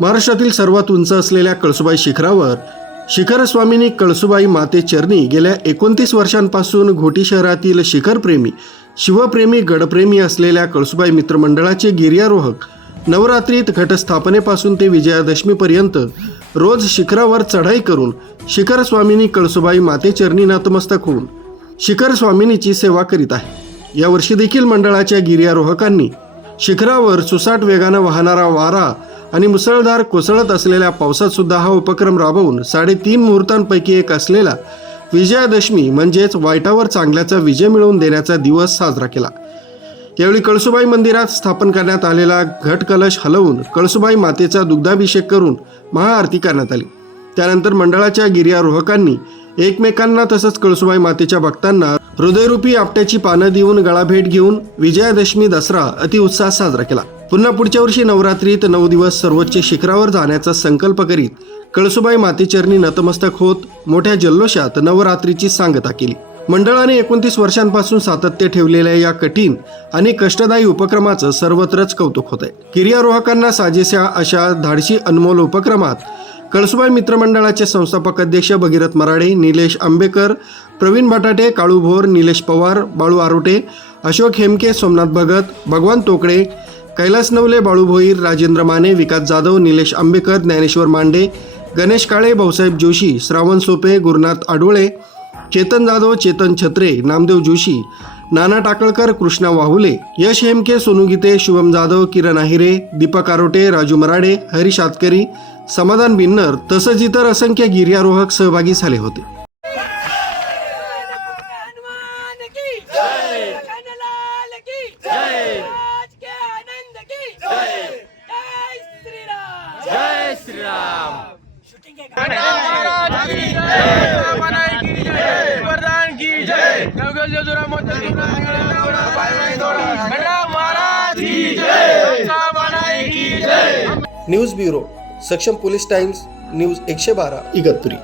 महाराष्ट्रातील सर्वात उंच असलेल्या कळसुबाई शिखरावर शिखर स्वामिनी कळसुबाई माते चरणी गेल्या 29 वर्षांपासून घोटी शहरातील शिखरप्रेमी, शिवप्रेमी, गडप्रेमी असलेल्या कळसुबाई मित्रमंडळाचे गिर्यारोहक नवरात्रीत घटस्थापनेपासून ते विजयादशमीपर्यंत रोज शिखरावर चढाई करून शिखर स्वामिनी कळसुबाई माते चरणी नतमस्तक होऊन शिखर स्वामिनीची सेवा करीत आहे। यावर्षी देखील मंडळाच्या गिर्यारोहकांनी शिखरावर सुसाट वेगानं वाहणारा वारा आणि मुसळधार कोसळत असलेल्या पावसात सुद्धा हा उपक्रम राबवून 3.5 मुहूर्तांपैकी एक असलेला विजयादशमी म्हणजेच वाईटावर चांगल्याचा विजय मिळवून देण्याचा दिवस साजरा केला। यावेळी कळसुबाई मंदिरात स्थापन करण्यात आलेला घट कलश हलवून कळसुबाई मातेचा दुग्धाभिषेक करून महाआरती करण्यात आली। त्यानंतर मंडळाच्या गिर्यारोहकांनी एकमेकांना तसंच कळसुबाई मातेच्या भक्तांना हृदयरूपी आपट्याची पानं देऊन गळाभेट घेऊन विजयादशमी दसरा अतिउत्साहात साजरा केला। पुन्हा पुढच्या वर्षी नवरात्रीत 9 दिवस सर्वोच्च शिखरावर जाण्याचा संकल्प करीत कळसुबाई मातेचरणी नतमस्तक होत मोठ्या जल्लोषात नवरात्रीची सांगता केली। मंडळाने 29 वर्षांपासून सातत्य ठेवलेल्या या कठीण आणि कष्टदायी उपक्रमाचं सर्वत्रच कौतुक होत आहे। गिर्यारोहकांना साजेशा अशा धाडसी अनमोल उपक्रमात कळसुबाई मित्रमंडळाचे संस्थापक अध्यक्ष भगीरथ मराडे, निलेश आंबेकर, प्रवीण बटाटे, काळू भोर, निलेश पवार, बाळू आरोटे, अशोक हेमके, सोमनाथ भगत, भगवान तोकडे, कैलास नवले, बाळू भोईर, राजेंद्र माने, विकास जाधव, निलेश आंबेकर, ज्ञानेश्वर मांडे, गणेश काळे, भाऊसाहेब जोशी, श्रावण सोपे, गुरुनाथ आडोळे, चेतन जाधव, चेतन छत्रे, नामदेव जोशी, नाना टाकळकर, कृष्णा वाहुले, यश हेमके, सोनू गीते, शुभम जाधव, किरण आहिरे, दीपक आरोटे, राजू मराडे, हरी शातकरी, समाधान बिन्नर तसंच इतर असंख्य गिर्यारोहक सहभागी झाले होते। न्यूज ब्युरो, सक्षम पोलीस टाइम्स, न्यूज 112, इगतपुरी।